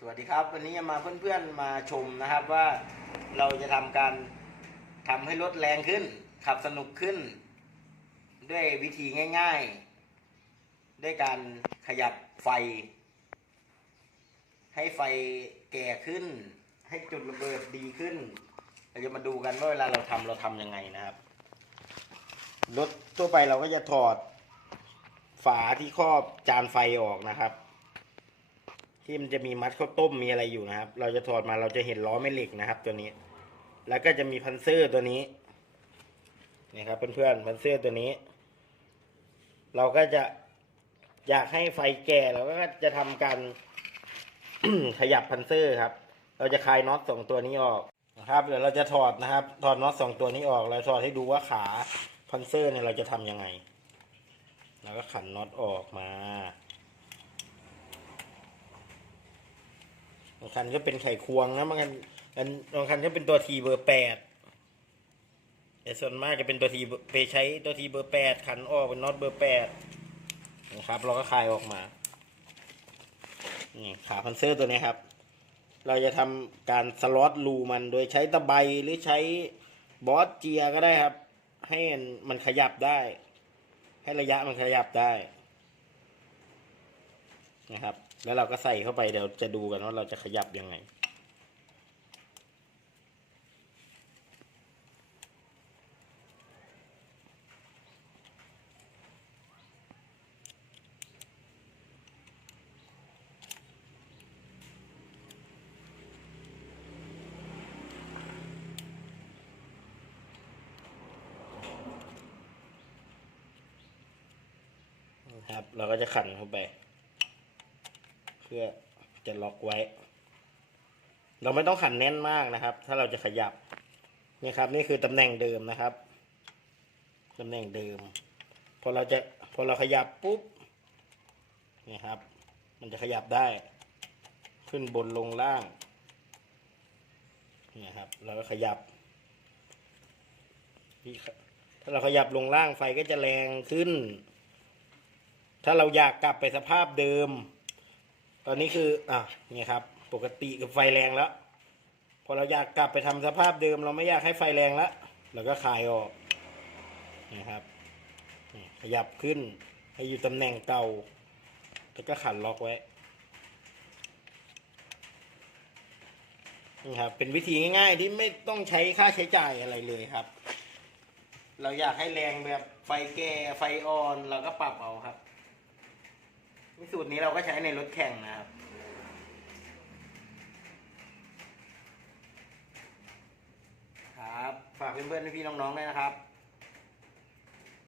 สวัสดีครับ วันนี้จะมาเพื่อนๆมาชมนะครับว่าเราจะทำการทำให้รถแรงขึ้น ขับสนุกขึ้น ด้วยวิธีง่ายๆ ด้วยการขยับไฟ ให้ไฟแก่ขึ้น ให้จุดระเบิดดีขึ้น เราจะมาดูกันว่าเวลาเราทำเราทำยังไงนะครับรถทั่วไปเราก็จะถอดฝาที่ครอบจานไฟออกนะครับ ที่มันจะมีมัดข้าวต้มมีอะไรอยู่นะครับ เราจะถอดมาเราจะเห็นล้อแม่เหล็กนะครับ ตัวนี้ แล้วก็จะมีพันเซอร์ตัวนี้นี่ครับเพื่อนๆพันเซอร์ตัวนี้ เราก็จะอยากให้ไฟแก่เราก็จะทำการขยับพันเซอร์ครับ เราจะคลายน็อตสองตัวนี้ออกนะครับเดี๋ยวเราจะถอดนะครับ ถอดน็อตสองตัวนี้ออกแล้วถอดให้ดูว่าขาพันเซอร์เนี่ยเราจะทำยังไง แล้วก็ขันน็อตออกมา บางคันก็เป็นไขควงนะบางคันอันบางคันก็เป็นตัวทีเบอร์แปดแต่ส่วนมากจะเป็นตัวทีไปใช้ตัวทีเบอร์แปดขันออกเป็นน็อตเบอร์แปดนะครับ เราก็คลายออกมานี่ขาพันเซอร์ตัวนี้ครับ เราจะทำการสล็อตรูมันโดยใช้ตะไบหรือใช้บอสเจียก็ได้ครับ ให้มันขยับได้ ให้ระยะมันขยับได้ นะครับ แล้วเราก็ใส่เข้าไปเดี๋ยวจะดูกันว่าเราจะขยับยังไงนะครับ เราก็จะขันเข้าไป พื่อจะล็อกไว้ เราไม่ต้องขันแน่นมากนะครับ ถ้าเราจะขยับนี่ครับ นี่คือตำแหน่งเดิมนะครับตำแหน่งเดิม พอเราจะพอเราขยับปุ๊บนี่ครับ มันจะขยับได้ ขึ้นบนลงล่างนี่ครับ เราก็ขยับนี่ครับถ้าเราขยับลงล่างไฟก็จะแรงขึ้น ถ้าเราอยากกลับไปสภาพเดิม ตอนนี้คืออะนี่ครับ ปกติกับไฟแรงแล้ว พอเราอยากกลับไปทำสภาพเดิม เราไม่อยากให้ไฟแรงแล้วเราก็คลายออกนะครับขยับขึ้น ให้อยู่ตำแหน่งเก่าแล้วก็ขันล็อกไว้นี่ครับเป็นวิธีง่าย ๆ ที่ไม่ต้องใช้ค่าใช้จ่ายอะไรเลยครับ เราอยากให้แรงแบบไฟแก่ไฟอ่อน เราก็ปรับเอาครับ สูตรนี้เราก็ใช้ในรถแข่งนะครับ ครับ ฝากเพื่อนๆพี่น้องๆด้วยนะครับ